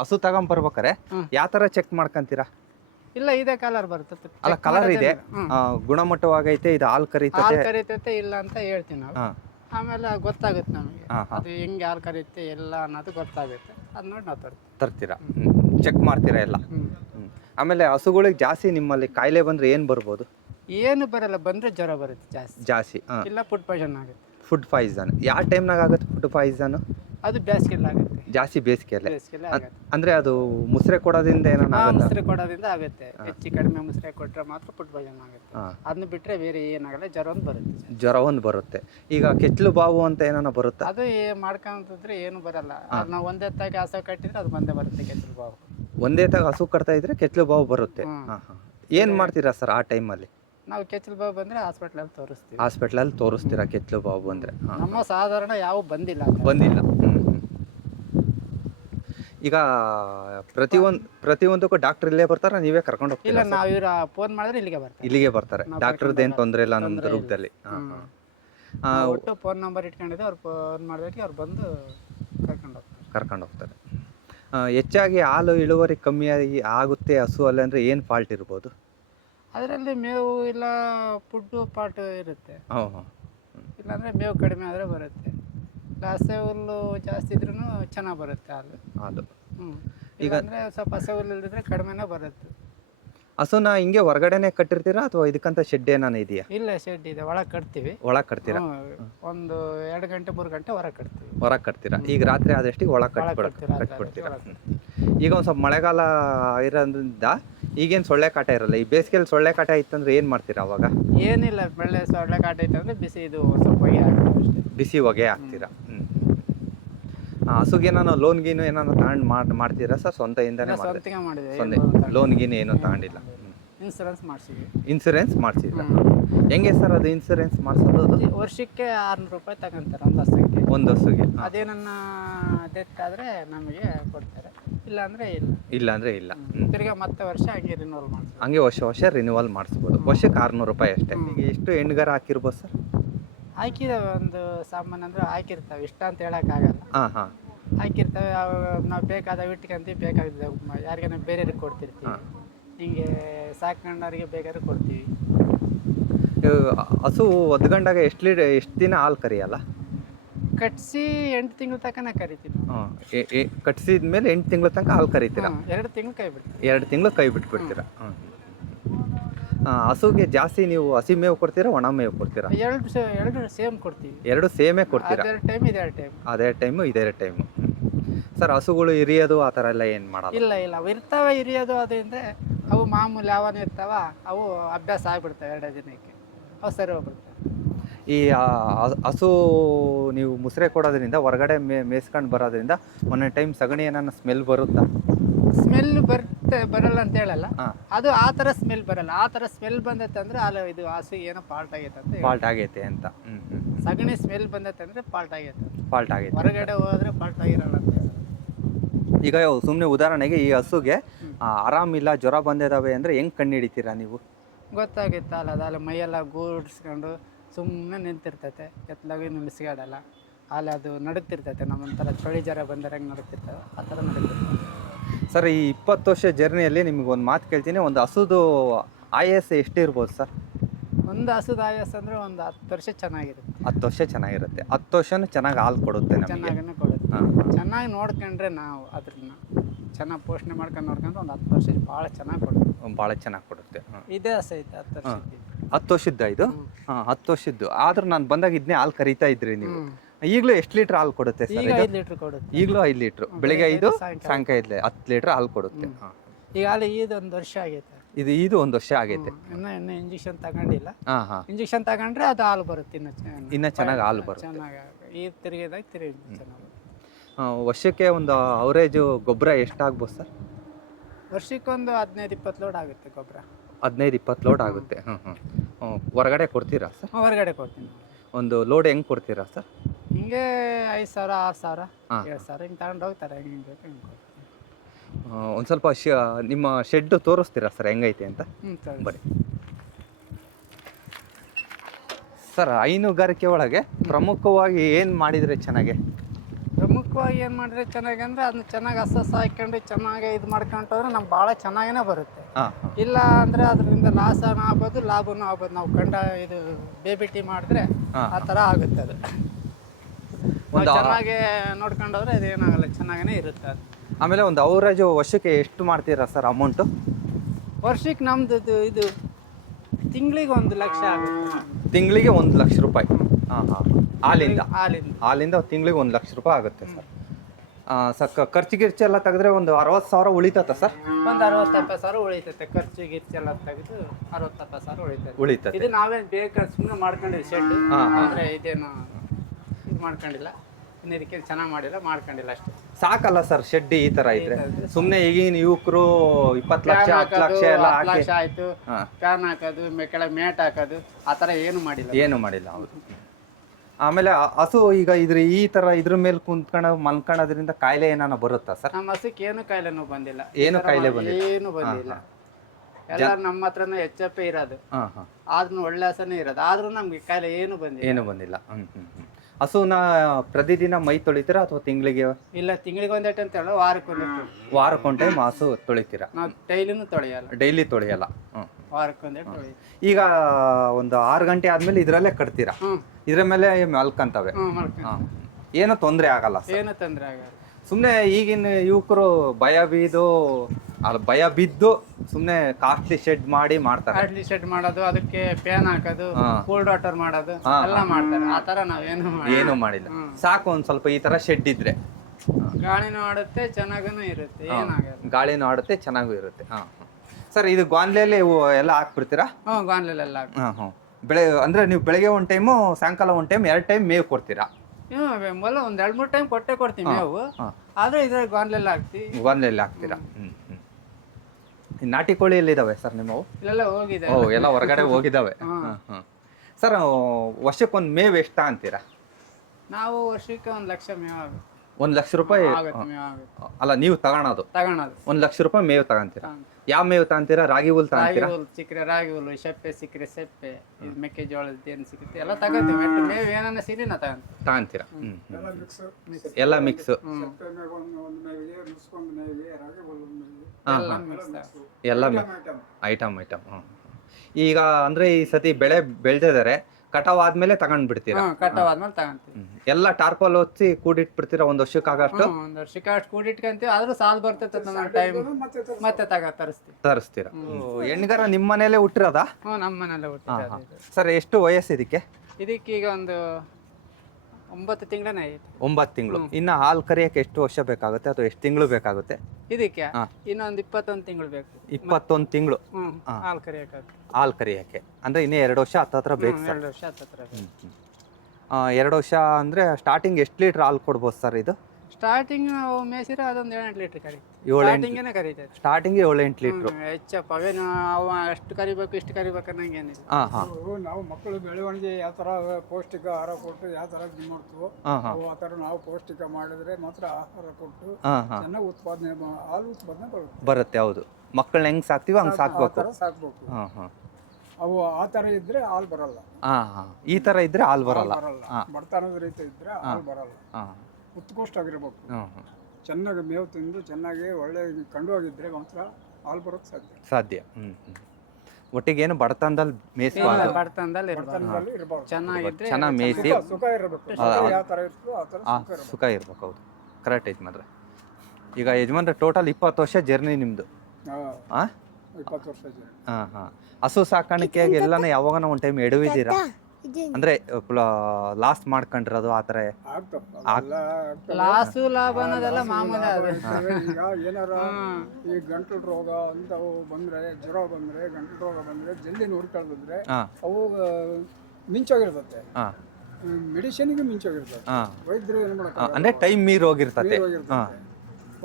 ಹಸು ತಗೊಂಬರ್ಬೇಕಾರೆ ಯಾವ ಥರ ಚೆಕ್ ಮಾಡ್ಕೊಂತೀರಾ? ಇಲ್ಲ, ಇದೇ ಕಲರ್ ಬರುತ್ತೆ. ಅಲ್ಲ, ಕಲರ್ ಇದೆ, ಗುಣಮಟ್ಟವಾಗೈತೆ, ಇದು ಹಾಲು ಕರೀತೈತೆ ಇಲ್ಲ ಅಂತ ಹೇಳ್ತೀವಿ ನಾವು. ಆಮೇಲೆ ಗೊತ್ತಾಗುತ್ತೆ ನಮಗೆ ಅದು ಹೆಂಗೆ ಹಾಲು ಕರೀತೆ ಎಲ್ಲ ಅನ್ನೋದು ಗೊತ್ತಾಗುತ್ತೆ. ಅದು ನೋಡಿ ನಾವು ತರ್ತೀರಾ? ಚೆಕ್ ಮಾಡ್ತೀರಾ ಎಲ್ಲ? ಆಮೇಲೆ ಹಸುಗಳಿಗೆ ಜಾಸ್ತಿ ನಿಮ್ಮಲ್ಲಿ ಕಾಯಿಲೆ ಬಂದರೆ ಏನು ಬರ್ಬೋದು? ಏನು ಬರಲ್ಲ, ಬಂದರೆ ಜ್ವರ ಬರುತ್ತೆ ಜಾಸ್ತಿ, ಜಾಸ್ತಿ. ಹಾಂ, ಇಲ್ಲ ಫುಡ್ ಪಾಯ್ಸನ್ ಆಗುತ್ತೆ. ಫುಡ್ ಪಾಯ್ಸನ್ ಯಾವ ಟೈಮ್ನಾಗ ಆಗುತ್ತೆ ಫುಡ್ ಪಾಯ್ಸನ್? ಅದು ಬೇಸಿಗೆಲ್ಲ ಆಗುತ್ತೆ, ಜಾಸ್ತಿ ಬೇಸಿಗೆಯಲ್ಲೇ. ಬೇಸಿಗೆಲ್ಲ ಆಗುತ್ತೆ. ಅಂದರೆ ಅದು ಮುಸ್ರೆ ಕೊಡೋದ್ರಿಂದ ಏನಾನ ಆಗುತ್ತೆ? ಮುಸ್ರೆ ಕೊಡೋದ್ರಿಂದ ಆಗುತ್ತೆ, ಹೆಚ್ಚು ಕಡಿಮೆ ಮುಸ್ರೆ ಕೊಟ್ಟರೆ ಮಾತ್ರ ಫುಡ್ ಪಾಯ್ಸನ್ ಆಗುತ್ತೆ. ಹಾಂ, ಅದನ್ನ ಬಿಟ್ಟರೆ ಬೇರೆ ಏನಾಗಲ್ಲ, ಜ್ವರ ಒಂದು ಬರುತ್ತೆ. ಜ್ವರ ಒಂದು ಬರುತ್ತೆ. ಈಗ ಕೆಚ್ಚಲು ಬಾವು ಅಂತ ಏನಾನ ಬರುತ್ತಾ? ಅದು ಮಾಡ್ಕೊಂತಿದ್ರೆ ಏನು ಬರಲ್ಲ, ಅದು ನಾವು ಒಂದೇ ತಾಗಿ ಹಸ ಕಟ್ಟಿದ್ರೆ ಅದು ಬಂದೇ ಬರುತ್ತೆ ಕೆಚ್ಚಲು ಬಾವು. ಒಂದೇ ತಾಗ ಹಸು ಕಟ್ತಾ ಇದ್ರೆ ಕೆಚ್ಚಲು ಬಾವು ಬರುತ್ತೆ. ಹ್ಮ್. ಹಾಂ ಹಾಂ. ಏನು ಮಾಡ್ತೀರಾ ಸರ್ ಆ ಟೈಮಲ್ಲಿ? ನಾವು ಕೆಚ್ಚಲು ಬಾವು ಬಂದರೆ ಹಾಸ್ಪಿಟ್ಲಲ್ಲಿ ತೋರಿಸ್ತೀವಿ. ಹಾಸ್ಪಿಟ್ಲಲ್ಲಿ ತೋರಿಸ್ತೀರಾ ಕೆಚ್ಚಲು ಬಾವು ಬಂದರೆ? ಹಾಂ, ನಮ್ಮ ಸಾಧಾರಣ ಯಾವ ಬಂದಿಲ್ಲ ಅಂತ. ಬಂದಿಲ್ಲ. ಈಗ ಪ್ರತಿಯೊಂದಕ್ಕೂ ಡಾಕ್ಟರ್ ಇಲ್ಲೇ ಬರ್ತಾರ, ನೀವೇ ಕರ್ಕೊಂಡು ಇಲ್ಲ, ಹೋಗ್ತೀರಾ? ನಾವು ಇವ್ರ ಫೋನ್ ಮಾಡಿದ್ರೆ ಇಲ್ಲಿಗೆ ಬರ್ತೀವಿ. ಇಲ್ಲಿಗೆ ಬರ್ತಾರೆ, ನಾವು ಡಾಕ್ಟರ್ದು ಏನು ಕರ್ಕೊಂಡು ತೊಂದರೆ ಇಲ್ಲ ನಮ್ಮ ತೊಂದ್ರೆ ಇಲ್ಲ. ದುರ್ಗದಲ್ಲಿ. ಹಾಂ ಹ್ಮ್. ಹಾಂ. ನಾವು ಒಟ್ಟು ಫೋನ್ ನಂಬರ್ ಇಟ್ಕೊಂಡಿದ್ದೆ, ಅವ್ರು ಫೋನ್ ಮಾಡಿದಕ್ಕೆ ಅವ್ರು ಬಂದು ಕರ್ಕೊಂಡು ಹೋಗ್ತಾರೆ. ಕರ್ಕೊಂಡು ಹೋಗ್ತಾರೆ. ಹೆಚ್ಚಾಗಿ ಹಾಲು ಇಳುವರಿ ಕಮ್ಮಿ ಆಗುತ್ತೆ ಹಸು ಅಲ್ಲಿ ಅಂದರೆ ಏನು ಫಾಲ್ಟ್ ಇರ್ಬೋದು? ಅದರಲ್ಲಿ ಮೇವು ಇಲ್ಲ ಫುಡ್ಡು ಪಾಟು ಇರುತ್ತೆ, ಹಾಂ ಹಾಂ. ಇಲ್ಲಾಂದರೆ ಮೇವು ಕಡಿಮೆ ಆದರೆ ಬರುತ್ತೆ. ಇಲ್ಲ ಹಸೆ ಹುಲ್ಲು ಜಾಸ್ತಿ ಇದ್ರೂ ಚೆನ್ನಾಗಿ ಬರುತ್ತೆ ಹಾಲು. ಹಾಲು ಈಗ ಅಂದರೆ ಸ್ವಲ್ಪ ಹಸೆ ಹುಲ್ಲು ಇಲ್ಲದಿದ್ರೆ ಕಡಿಮೆನೇ ಬರುತ್ತೆ. ಹಸುನ ಹಿಂಗೆ ಹೊರಗಡೆನೆ ಕಟ್ಟಿರ್ತೀರಾ ಅಥವಾ ಇದಕ್ಕಂತ ಶೆಡ್ ಏನಾನ ಇದೆಯಾ? ಇಲ್ಲ, ಶೆಡ್ ಇದೆ, ಒಳಗೆ ಕಟ್ತೀವಿ. ಒಳಗೆ ಕಟ್ತೀರಾ? ಒಂದು 2 ಗಂಟೆ 3 ಗಂಟೆ ಹೊರಗೆ ಕಟ್ತೀವಿ. ಹೊರಗೆ ಕಟ್ತೀರಾ? ಈಗ ರಾತ್ರಿ ಆದಷ್ಟಿಗೆ ಒಳಗೆ ಕಟ್ತೀವಿ, ಕಟ್ಬಿಡ್ತೀರಾ? ಈಗ ಒಂದು ಸ್ವಲ್ಪ ಮಳೆಗಾಲ ಇರೋದ್ರಿಂದ ಈಗೇನು ಸೊಳ್ಳೆ ಕಾಟ ಇರಲ್ಲ. ಈ ಬೇಸಿಗೆಯಲ್ಲಿ ಸೊಳ್ಳೆ ಕಾಟ ಇತ್ತಂದ್ರೆ ಏನು ಮಾಡ್ತೀರಾ ಅವಾಗ? ಏನಿಲ್ಲ, ಬೆಳ್ಳೆ ಸೊಳ್ಳೆ ಕಾಟ ಐತೆ ಅಂದರೆ ಬಿಸಿ ಇದು ಸ್ವಲ್ಪ ಹೊಗೆ ಹಾಕೋದು ಅಷ್ಟೇ. ಬಿಸಿ ಹೊಗೆ ಹಾಕ್ತೀರಾ? ಹಸುಗೆ ನಾನು ಲೋನ್ ಗೀನು ಏನಾನ ತಗೊಂಡು ಮಾಡ್ತೀರಾ ಸರ್? ಸ್ವಂತದಿಂದನೇ ಮಾಡ್ತೀರಾ? ಸ್ವಂತಿಗೆ ಮಾಡಿದೆ, ಸ್ವಂತ ಲೋನ್ ಗೀನು ಏನು ತಗೊಂಡಿಲ್ಲ? ಇನ್ಸೂರೆನ್ಸ್ ಮಾಡಿಸಿದ್ವಿ. ಇನ್ಸೂರೆನ್ಸ್ ಮಾಡಿಸಿಲ್ಲ? ಹೆಂಗೆ ಸರ್ ಅದು ಇನ್ಸೂರೆನ್ಸ್ ಮಾಡಿಸೋದು? ವರ್ಷಕ್ಕೆ 600 ರೂಪಾಯಿ ತಗೊಂತಾರೆ ಒಂದು ಹಸುಗೆ. ಒಂದು ಹಸುಗೆ? ಅದೇನನ್ನ ಡೆತ್ ಆದರೆ ನಮಗೆ ಕೊಡ್ತಾರೆ, ಇಲ್ಲ ಅಂದರೆ ಇಲ್ಲ. ಇಲ್ಲ ಅಂದರೆ ಇಲ್ಲ. ತಿರ್ಗಾ ಮತ್ತೆ ವರ್ಷ ಹಂಗೆ ರಿನ್ಯೂವಲ್ ಮಾಡ್ತೀವಿ. ಹಂಗೆ ವರ್ಷ ರಿನ್ಯೂವಲ್ ಮಾಡಿಸ್ಬೋದು. ವರ್ಷಕ್ಕೆ 600 ರೂಪಾಯಿ ಅಷ್ಟೇ. ಈಗ ಎಷ್ಟು ಹೆಣ್ಗಾರ ಹಾಕಿರ್ಬೋದು ಸರ್? ಹಾಕಿದಾವೆ, ಒಂದು ಸಾಮಾನು ಅಂದರೆ ಹಾಕಿರ್ತವೆ, ಇಷ್ಟ ಅಂತ ಹೇಳೋಕ್ಕಾಗಲ್ಲ. ಹಾಂ ಹಾಂ. ಹಾಕಿರ್ತವೆ, ನಾವು ಬೇಕಾದವು ಇಟ್ಕೊಂತೀವಿ, ಬೇಕಾದ ಯಾರಿಗಾನ ಬೇರೆಯವ್ರಿಗೆ ಕೊಡ್ತಿರ್ತೀವಿ. ಹಿಂಗೆ ಸಾಕೊಂಡವ್ರಿಗೆ ಬೇಕಾದ್ರೆ ಕೊಡ್ತೀವಿ. ಹಸು ಒದ್ಗಂಡಾಗ ಎಷ್ಟು ದಿನ ಹಾಲು ಕರಿಯಲ್ಲ? ಕಟ್ಸಿ 8 ತಿಂಗಳ ತನಕ ಕರಿತೀವಿ. ಹಾಂ, ಕಟ್ಸಿದ ಮೇಲೆ 8 ತಿಂಗಳ ತನಕ ಹಾಲು ಕರಿತೀರಾ? 2 ತಿಂಗಳು ಕೈ ಬಿಡ್ತೀವಿ. 2 ತಿಂಗಳು ಕೈ ಬಿಟ್ಬಿಡ್ತೀರಾ? ಹಾಂ. ಹಸುಗೆ ಜಾಸ್ತಿ ನೀವು ಹಸಿ ಮೇವು ಕೊಡ್ತೀರಾ, ಒಣ ಮೇವು ಕೊಡ್ತೀರಾ? ಎರಡು ಸೇಮ್ ಕೊಡ್ತೀವಿ. ಎರಡು ಸೇಮೇ ಕೊಡ್ತೀರಾ? ಅದೆರಡು ಟೈಮ್ ಇದೆರಡು ಟೈಮ್. ಅದೇ ಟೈಮು ಇದೇ ಟೈಮು. ಸರ್ ಹಸುಗಳು ಹಿರಿಯೋದು ಆ ಥರ ಎಲ್ಲ ಏನು ಮಾಡಲ್ಲ? ಇಲ್ಲ ಇಲ್ಲ, ಅವು ಇರ್ತಾವೆ ಹಿರಿಯೋದು. ಅದರಿಂದ ಅವು ಮಾಮೂಲಿ ಯಾವನ ಇರ್ತಾವ, ಅವು ಅಭ್ಯಾಸ ಆಗಿಬಿಡ್ತವೆ, 2 ದಿನಕ್ಕೆ ಅವು ಸರಿ ಹೋಗ್ಬಿಡ್ತವೆ. ಈ ಹಸು ನೀವು ಮುಸ್ರೆ ಕೊಡೋದ್ರಿಂದ ಹೊರಗಡೆ ಮೇಯ್ಸ್ಕೊಂಡು ಬರೋದ್ರಿಂದ ಒಂದೊಂದು ಟೈಮ್ ಸಗಣಿ ಏನಾನ ಸ್ಮೆಲ್ ಬರುತ್ತಾ? ಸ್ಮೆಲ್ ಬರಲ್ಲ ಅಂತ ಹೇಳಲ್ಲ, ಅದು ಆ ಥರ ಸ್ಮೆಲ್ ಬರಲ್ಲ. ಆ ಥರ ಸ್ಮೆಲ್ ಬಂದೈತೆ ಅಂದರೆ ಅಲ್ಲಿ ಇದು ಹಸುಗೆ ಏನೋ ಫಾಲ್ಟ್ ಆಗೈತೆ ಅಂತ. ಫಾಲ್ಟ್ ಆಗೈತೆ ಅಂತ? ಸಗಣಿ ಸ್ಮೆಲ್ ಬಂದೈತೆ ಅಂದರೆ ಫಾಲ್ಟ್ ಆಗೈತೆ. ಫಾಲ್ಟ್ ಆಗೈತೆ. ಹೊರಗಡೆ ಹೋದ್ರೆ ಫಾಲ್ಟ್ ಆಗಿರಲ್ಲ ಅಂತ ಹೇಳಿ. ಈಗ ಸುಮ್ಮನೆ ಉದಾಹರಣೆಗೆ ಈ ಹಸುಗೆ ಆರಾಮಿಲ್ಲ, ಜ್ವರ ಬಂದಿದ್ದಾವೆ ಅಂದರೆ ಹೆಂಗೆ ಕಂಡು ಹಿಡಿತೀರಾ ನೀವು? ಗೊತ್ತಾಗಿತ್ತಲ್ಲ, ಅದಾಲ ಮೈಯೆಲ್ಲ ಗೂಡಿಸ್ಕೊಂಡು ಸುಮ್ಮನೆ ನಿಂತಿರ್ತೈತೆ, ಎತ್ತಲಾಗಿ ನಿಲ್ಲಿಸ್ಗಾಡಲ್ಲ. ಅಲ್ಲಿ ಅದು ನಡುಗ್ತಿರ್ತೈತೆ, ನಮ್ಮೊಂಥರ ಚಳಿ ಜ್ವರ ಬಂದರೆ ಹೆಂಗೆ ನಡುಗ್ತಿರ್ತವೆ ಆ ಥರ ನಡುಗ್ತಿರ್ತವೆ. ಸರ್, ಈ 20 ವರ್ಷ ಜರ್ನಿಯಲ್ಲಿ ನಿಮ್ಗೆ ಒಂದು ಮಾತು ಕೇಳ್ತೀನಿ, ಒಂದು ಹಸುದು ಆಯಸ್ಸು ಎಷ್ಟಿರ್ಬೋದು ಸರ್? ಒಂದು ಹಸುದ ಆಯಸ್ಸು ಅಂದರೆ ಒಂದು 10 ವರ್ಷ ಚೆನ್ನಾಗಿರುತ್ತೆ. 10 ವರ್ಷ ಚೆನ್ನಾಗಿರುತ್ತೆ. 10 ವರ್ಷನೂ ಚೆನ್ನಾಗಿ ಹಾಲು ಕೊಡುತ್ತೆ ನಮಗೆ? ಚೆನ್ನಾಗೇ ಕೊಡುತ್ತೆ. ಚೆನ್ನಾಗಿ ನೋಡ್ಕೊಂಡ್ರೆ ನಾವು ಅದನ್ನ ಚೆನ್ನಾಗಿ ಪೋಷಣೆ ಮಾಡ್ಕೊಂಡು ನೋಡ್ಕೊಂಡ್ರೆ ಒಂದು 10 ವರ್ಷ ಭಾಳ ಚೆನ್ನಾಗಿ ಕೊಡುತ್ತೆ. ಭಾಳ ಚೆನ್ನಾಗಿ ಕೊಡುತ್ತೆ. ಇದೇ ಹಸು ಐತೆ 10 ವರ್ಷದ್ದು. 10 ವರ್ಷದ್ದು ಇದು? ಹಾಂ, 10 ವರ್ಷದ್ದು. ಆದ್ರೂ ನಾನು ಬಂದಾಗ ಇದನ್ನೇ ಹಾಲು ಕರೀತಾ ಇದ್ರಿ ನೀವು. ಈಗಲೂ ಎಷ್ಟು ಲೀಟ್ರ್ ಹಾಲು ಕೊಡುತ್ತೆ ಸರ್? ಈಗ 5 ಲೀಟ್ರ್ ಕೊಡುತ್ತೆ. ಈಗಲೂ 5 ಲೀಟ್ರ್, ಬೆಳಿಗ್ಗೆ 5, ಸಾಯಂಕಾಲ 10 ಲೀಟ್ರ್ ಹಾಲು ಕೊಡುತ್ತೆ. ಹಾಂ, ಈಗ ಅಲ್ಲಿ ಇದು 1 ವರ್ಷ ಆಗೈತೆ. ಇದು 1 ವರ್ಷ ಆಗೈತೆ. ಇನ್ನು ಇಂಜೆಕ್ಷನ್ ತಗೊಂಡಿಲ್ಲ. ಹಾಂ ಹಾಂ. ಇಂಜೆಕ್ಷನ್ ತಗೊಂಡ್ರೆ ಅದು ಹಾಲು ಬರುತ್ತೆ, ಇನ್ನು ಚೆನ್ನಾಗಿ ಹಾಲು ಬರುತ್ತೆ. ಚೆನ್ನಾಗಿ ಈ ತಿರುಗಿದಾಗ ತಿರುಗಿ ಚೆನ್ನಾಗಿ. ವರ್ಷಕ್ಕೆ ಒಂದು ಅವರೇಜು ಗೊಬ್ಬರ ಎಷ್ಟಾಗ್ಬೋದು ಸರ್? ವರ್ಷಕ್ಕೊಂದು 15-20 ಲೋಡ್ ಆಗುತ್ತೆ ಗೊಬ್ಬರ. 15-20 ಲೋಡ್ ಆಗುತ್ತೆ. ಹೊರಗಡೆ ಕೊಡ್ತೀರಾ ಸರ್? ಹೊರಗಡೆ ಕೊಡ್ತೀನಿ. ಒಂದು ಲೋಡ್ ಹೆಂಗೆ ಕೊಡ್ತೀರಾ ಸರ್? ಹಿಂಗೆ 5,000, 6,000, 7,000 ಹಿಂಗೆ ತಗೊಂಡು ಹೋಗ್ತಾರೆ. ಹೆಂಗೆ ಬೇಕು ಹಿಂಗೆ ಕೊಡ್ತೀನಿ. ಒಂದು ಸ್ವಲ್ಪ ನಿಮ್ಮ ಶೆಡ್ ತೋರಿಸ್ತೀರಾ ಸರ್ ಹೆಂಗೈತೆ ಅಂತ? ಬನ್ನಿ ಸರ್. ಹೈನುಗಾರಿಕೆ ಒಳಗೆ ಪ್ರಮುಖವಾಗಿ ಏನು ಮಾಡಿದರೆ ಚೆನ್ನಾಗೆ? ಪ್ರಮುಖವಾಗಿ ಏನು ಮಾಡಿದ್ರೆ ಚೆನ್ನಾಗಿ ಅಂದರೆ ಅದನ್ನ ಚೆನ್ನಾಗಿ ಹಸ ಹಾಕ್ಕೊಂಡು ಚೆನ್ನಾಗಿ ಇದು ಮಾಡ್ಕೊಂಡು ಹೋದ್ರೆ ನಮ್ಗೆ ಭಾಳ ಚೆನ್ನಾಗೇ ಬರುತ್ತೆ. ಇಲ್ಲ ಅಂದರೆ ಅದರಿಂದ ಲಾಸನೂ ಆಗ್ಬೋದು, ಲಾಭನೂ ಆಗ್ಬೋದು. ನಾವು ಇದು ಬೇಬಿ ಟೀ ಮಾಡಿದ್ರೆ ಆ ಥರ ಆಗುತ್ತೆ. ಅದು ಚೆನ್ನಾಗಿ ನೋಡ್ಕೊಂಡೋದ್ರೆ ಅದೇನಾಗಲ್ಲ, ಚೆನ್ನಾಗೇ ಇರುತ್ತೆ ಅದು. ಆಮೇಲೆ ಒಂದು ಅವರೇಜು ವರ್ಷಕ್ಕೆ ಎಷ್ಟು ಮಾಡ್ತೀರಾ ಸರ್ ಅಮೌಂಟು? ವರ್ಷಕ್ಕೆ ನಮ್ಮದು ಇದು ತಿಂಗಳಿಗೆ 1 ಲಕ್ಷ ಆಗುತ್ತೆ. ತಿಂಗಳಿಗೆ 1 ಲಕ್ಷ ರೂಪಾಯಿ. ಹಾಂ ಹಾಂ. ಹಾಲಿಂದ ಹಾಲಿಂದ ಹಾಲಿಂದ ತಿಂಗಳಿಗೆ 1 ಲಕ್ಷ ರೂಪಾಯಿ ಆಗುತ್ತೆ ಸರ್. ಖರ್ಚು ಗಿರ್ಚು ಎಲ್ಲ ತೆಗೆದ್ರೆ ಒಂದು 60,000 ಉಳಿತತ್ತ ಸರ್? ಒಂದು 60-70 ಉಳಿತೈತೆ. ಖರ್ಚು ಗಿರ್ಚು ಎಲ್ಲ ತೆಗೆದು 60-70 ಉಳಿತೈತೆ. ಉಳಿತತ್ತೆ. ಇದು ನಾವೇನು ಬೇಕಾದ್ರೆ ಸುಮ್ಮನೆ ಮಾಡ್ಕೊಂಡಿದ್ವಿ ಶೆಡ್. ಅಂದರೆ ಇದೇನು ಇದು ಮಾಡ್ಕೊಂಡಿಲ್ಲ, ಇನ್ನು ಇದಕ್ಕೆ ಚೆನ್ನಾಗಿ ಮಾಡಿಲ್ಲ, ಮಾಡ್ಕೊಂಡಿಲ್ಲ ಅಷ್ಟೇ. ಸಾಕಲ್ಲ ಸರ್ ಶೆಡ್ ಈ ತರ ಇದ್ರೆ? ಸುಮ್ಮನೆ ಈಗಿನ ಯುವಕರು 20 ಲಕ್ಷ 10 ಲಕ್ಷ ಎಲ್ಲ 10 ಹಾಕಿ ಲಕ್ಷ ಆಯ್ತು, ಫ್ಯಾನ್ ಹಾಕೋದು, ಕೆಳಗೆ ಮ್ಯಾಟ್ ಹಾಕೋದು, ಆ ಥರ ಏನು ಮಾಡಿಲ್ಲ. ಏನು ಮಾಡಿಲ್ಲ. ಹೌದು. ಆಮೇಲೆ ಹಸು ಈಗ ಈ ತರ ಇದ್ರ ಮೇಲೆ ಮಲ್ಕೊಳ್ಳೋದ್ರಿಂದ ಕಾಯಿಲೆ ಏನಾನ ಬರುತ್ತಾ ಸರ್? ನಮ್ಮ ಹಸುಕ್ಕೆ ಏನು ಕಾಯಿಲೆನೂ ಬಂದಿಲ್ಲ. ಏನು ಕಾಯಿಲೆ ಬಂದಿಲ್ಲ? ಏನು ಬಂದಿಲ್ಲ. ಎಲ್ಲ ನಮ್ಮ ಹತ್ರನೂ HF ಇರೋದು, ಆದ್ರೂ ಒಳ್ಳೆ ಹಸನೇ ಇರೋದು, ಆದ್ರೂ ನಮ್ಗೆ ಕಾಯಿಲೆ ಏನು ಬಂದಿಲ್ಲ. ಏನು ಬಂದಿಲ್ಲ. ಹಸುನ ಪ್ರತಿದಿನ ಮೈ ತೊಳಿತೀರಾ ಅಥವಾ ತಿಂಗಳಿಗೆ? ಇಲ್ಲ, ತಿಂಗಳಿಗೆ ಒಂದೇಟು ಅಂತ ಹೇಳೋ, ವಾರಕ್ಕೊಂದು. ವಾರಕ್ಕೊಂದು ಟೈಮ್ ಹಸು ತೊಳಿತೀರಾ? ನಾವು ಡೈಲಿನೂ ತೊಳೆಯಲ್ಲ. ಡೈಲಿ ತೊಳೆಯಲ್ಲ. ವಾರಕ್ಕೊಂದೇಟು ತೊಳಿ. ಈಗ ಒಂದು 6 ಗಂಟೆ ಆದ್ಮೇಲೆ ಇದ್ರಲ್ಲೇ ಕಟ್ತೀರಾ? ಇದ್ರ ಮೇಲೆ ಮಲ್ಕಂತವೆ. ಏನೋ ತೊಂದರೆ ಆಗಲ್ಲ? ಏನು ತೊಂದರೆ ಆಗಲ್ಲ. ಸುಮ್ಮನೆ ಈಗಿನ ಯುವಕರು ಭಯ ಬಿದ್ದು ಸುಮ್ಮನೆ ಕಾಸ್ಟ್ಲಿ ಶೆಡ್ ಮಾಡಿ ಮಾಡ್ತಾರೆ. ಕಾಸ್ಟ್ಲಿ ಶೆಡ್ ಮಾಡೋದು, ಅದಕ್ಕೆ ಫ್ಯಾನ್ ಹಾಕೋದು, ಕೂಲ್ ವಾಟರ್ ಮಾಡೋದು ಎಲ್ಲ ಮಾಡ್ತಾರೆ. ಆ ಥರ ನಾವೇನು ಏನು ಮಾಡಿಲ್ಲ. ಸಾಕು ಒಂದ್ ಸ್ವಲ್ಪ ಈ ತರ ಶೆಡ್ ಇದ್ರೆ ಗಾಳಿನೂ ಆಡುತ್ತೆ, ಚೆನ್ನಾಗೂ ಇರುತ್ತೆ, ಏನಾಗಲ್ಲ. ಗಾಳಿನೂ ಆಡುತ್ತೆ, ಚೆನ್ನಾಗೂ ಇರುತ್ತೆ. ಸರ್, ಇದು ಗಾನ್ಲೆಯಲ್ಲಿ ಎಲ್ಲ ಹಾಕ್ಬಿಡ್ತೀರಾ? ಗಾನ್ಲೆಲ್ಲ ಅಂದ್ರೆ ನೀವು ಬೆಳಗ್ಗೆ ಒಂದು ಟೈಮು, ಸಾಯಂಕಾಲ ಒಂದು ಟೈಮ್, 2 ಟೈಮ್ ಮೇವು ಕೊಡ್ತೀರಾ? ಮೊದಲ ಒಂದ್ 2-3 ಟೈಮ್ ಕೊಡ್ತೀವಿ ಮೇವು. ಆದ್ರೆ ಇದ್ರಾಗ ಗಾನ್ಲೆಲ್ಲ ಹಾಕ್ತಿವಿ. ಗಾನ್ಲೆಲ್ಲಿ ಹಾಕ್ತೀರಾ? ನಾಟಿ ಕೋಳಿ ಎಲ್ಲಿದಾವೆ ಸರ್ ನಿಮ್ಮವು? ಇಲ್ಲೆಲ್ಲ ಹೋಗಿದೆ. ಎಲ್ಲ ಹೊರಗಡೆ ಹೋಗಿದಾವೆ. ಸರ್, ವರ್ಷಕ್ಕೊಂದು ಮೇವು ಎಷ್ಟು ಅಂತೀರಾ? ನಾವು ವರ್ಷಕ್ಕೆ 1 ಲಕ್ಷ ಮೇವು ಆಗುತ್ತೆ. 1 ಲಕ್ಷ ರೂಪಾಯಿ ಅಲ್ಲ ನೀವು ತಗೊಳೋದು? 1 ಲಕ್ಷ ರೂಪಾಯಿ ಮೇವು ತಗೊಂತೀರಾ? ಯಾವ ಮೇವು ತಗೊಂತೀರಾ? ರಾಗಿ ಹುಲ್ ತಗೊಂತೀರಾ? ಸಿಕ್ಕರೆ ರಾಗಿ ಹುಲ್ಲು, ಸೆಪ್ಪೆ ಸಿಕ್ಕರೆ ಸೆಪ್ಪೆ, ಮೆಕ್ಕೆಜೋಳದ ಏನು ಸಿಗುತ್ತೆ ಎಲ್ಲ ತಗೋತೀವಿ. ಮೇವು ಏನನ್ನ ಸಿರಿ ನಾ ತಗೊಂತೀರಾ? ಎಲ್ಲ ಮಿಕ್ಸ್. ಎಲ್ಲ ಐಟಮ್. ಈಗ ಅಂದ್ರೆ ಈ ಸತಿ ಬೆಳೆ ಬೆಳೆದಿದ್ದಾರೆ, ಕಟಾವ್ ಆದ್ಮೇಲೆ ತಗೊಂಡ್ ಬಿಡ್ತೀರಾ? ಕಟಾವ್ ಆದ್ಮೇಲೆ ತಗೊಂತೀವಿ. ಎಲ್ಲ ಟಾರ್ಪಲ್ ಹೊಚ್ಚಿ ಕೂಡಿಟ್ಬಿಡ್ತೀರಾ ಒಂದ್ ವರ್ಷಕ್ಕಾಗಷ್ಟು? ಒಂದ್ ವರ್ಷಕ್ಕೆ ಅಷ್ಟು ಕೂಡಿಟ್ಕೊಂತೀವಿ. ಆದ್ರೂ ಸಾಲ್ ಬರ್ತೈತೆ ಟೈಮ್, ಮತ್ತೆ ತರಿಸ್ತೀರಾ? ಹೆಣ್ಗಾರ ನಿಮ್ಮ ಮನೇಲೆ ಹುಟ್ಟಿರೋದಾ? ನಮ್ಮ ಮನೇಲೆ ಹುಟ್ಟಿರೋದು. ಸರ್, ಎಷ್ಟು ವಯಸ್ಸು ಇದಕ್ಕೆ? ಇದಕ್ಕೀಗ ಒಂದು 9 ತಿಂಗಳೇ ಐತೆ. 9 ತಿಂಗಳು. ಇನ್ನ ಹಾಲು ಕರಿಯಕ್ಕೆ ಎಷ್ಟು ವರ್ಷ ಬೇಕಾಗುತ್ತೆ ಅಥವಾ ಎಷ್ಟು ತಿಂಗಳು ಬೇಕಾಗುತ್ತೆ ಇದಕ್ಕೆ? ಇನ್ನೊಂದು 21 ತಿಂಗಳು ಬೇಕು. 21 ತಿಂಗಳು ಹಾಲು ಕರಿಯಕ್ಕೆ. ಹಾಲು ಕರಿಯಕ್ಕೆ ಅಂದ್ರೆ ಇನ್ನೇ 2 ವರ್ಷ ಹತ್ತತ್ರ ಬೇಕು ಸರ್? 2 ವರ್ಷ ಹತ್ತತ್ರ ಬೇಕು. 2 ವರ್ಷ ಅಂದ್ರೆ ಸ್ಟಾರ್ಟಿಂಗ್ ಎಷ್ಟು ಲೀಟರ್ ಹಾಲು ಕೊಡ್ಬೋದು ಸರ್ ಇದು? ಸ್ಟಾರ್ಟಿಂಗ್ ನಾವು ಮೇಸಿರ ಅದೊಂದು 7-8 ಲೀಟರ್ ಕರಿತೀವಿ. ಕರಿತೈತೆ ಸ್ಟಾರ್ಟಿಂಗ್ 7-8 ಲೀಟರ್. ಹೆಚ್ಚಪ್ಪ ಅವೇನು ಅವ ಅಷ್ಟು ಕರಿಬೇಕು ಇಷ್ಟು ಕರಿಬೇಕು ಅನ್ನಂಗೇನಿಲ್ಲ. ನಾವು ಮಕ್ಕಳು ಬೆಳವಣಿಗೆ ಯಾವ ಥರ ಪೌಷ್ಟಿಕ ಆಹಾರ ಕೊಟ್ಟು ಯಾವ ಥರ ಇದು ಮಾಡ್ತೀವೋ ಆ ಥರ ನಾವು ಪೌಷ್ಟಿಕ ಮಾಡಿದ್ರೆ ಮಾತ್ರ ಆಹಾರ ಕೊಟ್ಟು ಚೆನ್ನಾಗಿ ಉತ್ಪಾದನೆ ಹಾಲು ಉತ್ಪಾದನೆ ಬರುತ್ತೆ. ಹೌದು, ಮಕ್ಕಳನ್ನ ಹೆಂಗ್ ಸಾಕ್ತಿವೋ ಹಂಗೆ ಸಾಕ್ಬೇಕು. ಅವು ಆ ಥರ ಇದ್ರೆ ಹಾಲು ಬರಲ್ಲ. ಈ ತರ ಇದ್ರೆ ಹಾಲು ಬರಲ್ಲ. ಬಡತನದ ರೀತಿ ಇದ್ರೆ ಹಾಲು ಬರಲ್ಲ. ಉತ್ಕೃಷ್ಟಾಗಿರ್ಬೇಕು. ಚೆನ್ನಾಗಿ ಮೇವು ತಿಂದು ಚೆನ್ನಾಗಿ ಒಳ್ಳೆ ಕಂಡುವಾಗಿದ್ರೆ ಮಾತ್ರ ಹಾಲು ಬರೋಕ್ಕೆ ಸಾಧ್ಯ. ಒಟ್ಟಿಗೆ ಏನು ಬಡತನದಲ್ಲಿ ಮೇಯಿಸಬಾರ್ದು. ಬಡತನದಲ್ಲಿ ಇರಬಾರ್ದು. ಚೆನ್ನಾಗಿ ಮೇಯಿಸಿ ಸುಖ ಇರಬೇಕು. ಯಾವ ಥರ ಇರ್ತದೋ ಆ ಥರ ಸುಖ ಇರ್ಬೇಕು. ಹೌದು, ಕರೆಕ್ಟ್ ಯಜಮಾನ್ರೆ. ಈಗ ಯಜಮಾನ್ರೆ ಟೋಟಲ್ 20 ವರ್ಷ ಜರ್ನಿ ನಿಮ್ದು? 20 ವರ್ಷ ಜರ್ನಿ. ಹಸು ಸಾಕಾಣಿಕೆಗೆ ಎಲ್ಲಾನು ಯಾವಾಗ ಒಂದು ಟೈಮ್ ಎಡವಿದ್ದೀರಾ? ಅಂದ್ರೆ ಲಾಸ್ ಮಾಡ್ಕೊಂಡಿರೋದು ಆ ಥರ? ಲಾಸು ಲಾಭ ಅನ್ನೋದೆಲ್ಲ ಮಾಮೂಲಿ. ಈಗ ಏನಾರ ಈ ಗಂಟಲು ರೋಗ ಅಂತವು ಬಂದ್ರೆ, ಜ್ವರ ಬಂದ್ರೆ, ಗಂಟಲು ರೋಗ ಬಂದ್ರೆ, ಜಲ್ದಿ ನೋಡ್ಕೊಳ್ದಿದ್ರೆ ಅವು ಮಿಂಚೋಗಿರ್ತತೆ. ಮೆಡಿಸಿನ್ಗೆ ಮಿಂಚೋಗಿರ್ತದೆ. ವೈದ್ಯರು ಏನು ಮಾಡಕ್ಕೆ ಅಂದ್ರೆ ಟೈಮ್ ಮೀರಿ ಹೋಗಿರ್ತದೆ.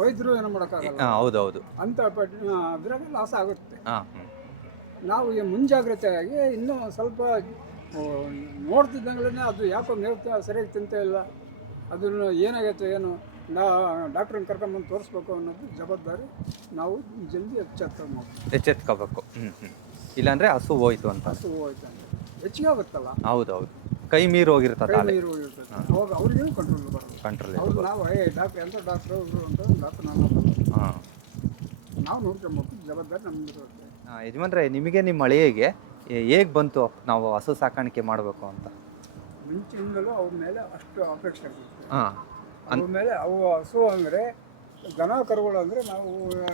ವೈದ್ಯರು ಏನು ಮಾಡೋಕ್ಕಾಗಲ್ಲ. ಹೌದೌದು. ಅಂತ ಅದ್ರಾಗ ಲಾಸ್ ಆಗುತ್ತೆ. ನಾವು ಈ ಮುಂಜಾಗ್ರತೆಯಾಗಿ ಇನ್ನೂ ಸ್ವಲ್ಪ ನೋಡ್ತಿದ್ದಂಗಳೇ ಅದು ಯಾಕೋ ಮೇವು ಸರಿಯಾಗಿ ತಿಂತ ಇಲ್ಲ, ಅದನ್ನು ಏನಾಗೈತೆ ಏನು ಡಾಕ್ಟ್ರನ್ನ ಕರ್ಕೊಂಬಂದು ತೋರಿಸ್ಬೇಕು ಅನ್ನೋದು ಜವಾಬ್ದಾರಿ. ನಾವು ಜಲ್ದಿ ಎಚ್ಚೆತ್ಕೋಬೇಕು. ಇಲ್ಲಾಂದ್ರೆ ಹಸು ಹೋಯ್ತು ಅಂತ. ಹಸು ಹೋಯ್ತು ಅಂತ ಹೆಚ್ಚಿಗೆ ಆಗುತ್ತಲ್ಲ. ಹೌದೌದು, ಕೈ ಮೀರಿ ಹೋಗಿರ್ತದೆ. ಅವಾಗ ಅವ್ರಿಗೇನು ಕಂಟ್ರೋಲ್ ಬರೋದು. ಅವ್ರು ನಾವು ಡಾಕ್ಟ್ರ್ ಎಂತ ಡಾಕ್ಟ್ರು ಅಂತ ಡಾಕ್ಟ್ರ್ ನಾವು ನೋಡ್ಕೊಬೇಕು. ಜವಾಬ್ದಾರಿ ನಮ್ದು. ಯಜಮಾನ್ರೆ, ನಿಮಗೆ ನಿಮ್ಮ ಅಳಿಯಗೆ ಹೇಗೆ ಬಂತು ನಾವು ಹಸು ಸಾಕಾಣಿಕೆ ಮಾಡಬೇಕು ಅಂತ? ಮುಂಚಿನಿಂದಲೂ ಅವ್ರ ಮೇಲೆ ಅಷ್ಟು ಅಪೇಕ್ಷೆ ಇರ್ತದೆ. ಅವ್ರ ಮೇಲೆ ಅವು ಹಸು ಅಂದರೆ ದನ ಕರುಗಳು ಅಂದರೆ ನಾವು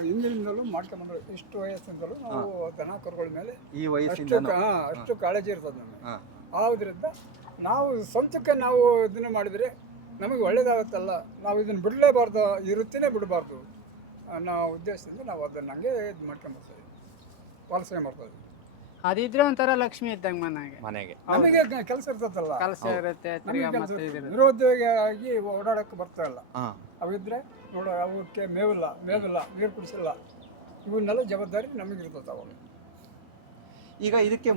ಹಿಂದಿನಿಂದಲೂ ಮಾಡ್ಕೊಂಬಂದ್ರೆ ಇಷ್ಟು ವಯಸ್ಸಿಂದಲೂ ನಾವು ದನ ಕರುಗಳ ಮೇಲೆ ಈ ಅಷ್ಟು ವಯಸ್ಸಿಂದ ಅಷ್ಟು ಕಾಳಜಿ ಇರ್ತದೆ ನಮಗೆ. ಹಾಂ ಆದ್ದರಿಂದ ನಾವು ಸ್ವಂತಕ್ಕೆ ನಾವು ಇದನ್ನು ಮಾಡಿದರೆ ನಮಗೆ ಒಳ್ಳೇದಾಗುತ್ತಲ್ಲ, ನಾವು ಇದನ್ನು ಬಿಡಲೇಬಾರ್ದು, ಈ ವೃತ್ತಿನೇ ಬಿಡಬಾರ್ದು ಅನ್ನೋ ಉದ್ದೇಶದಿಂದ ನಾವು ಅದನ್ನು ಹಂಗೆ ಇದು ಮಾಡ್ಕೊಂಬರ್ತೀವಿ, ಪಾಲನೆ ಮಾಡ್ತೀವಿ. ಅದಿದ್ರೆ ಒಂಥರ ಲಕ್ಷ್ಮಿ ಇದ್ದಂಗೆ ಮನೆಗೆ. ಮನೆಗೆ ನಮಗೆ ಕೆಲಸ ಇರ್ತದಲ್ಲ, ಕೆಲಸ ಇರುತ್ತೆ, ನಮಗೆ ತಿರ್ಗಾ ಕೆಲಸ ಮತ್ತೆ ಇದಿರುತ್ತೆ. ನಿರುದ್ಯೋಗಿಯಾಗಿ ಓಡಾಡಕ್ಕೆ ಬರ್ತಾ ಇಲ್ಲ. ಹಾಂ ಅವಿದ್ರೆ ನೋಡೋ ಅವಕ್ಕೆ ಮೇವಿಲ್ಲ, ನೀರು ಕುಡಿಸಿಲ್ಲ, ಇವನ್ನೆಲ್ಲ ಜವಾಬ್ದಾರಿ ನಮಗಿರ್ತದೆ. ಅವಾಗ ಈಗ ಇದಕ್ಕೆ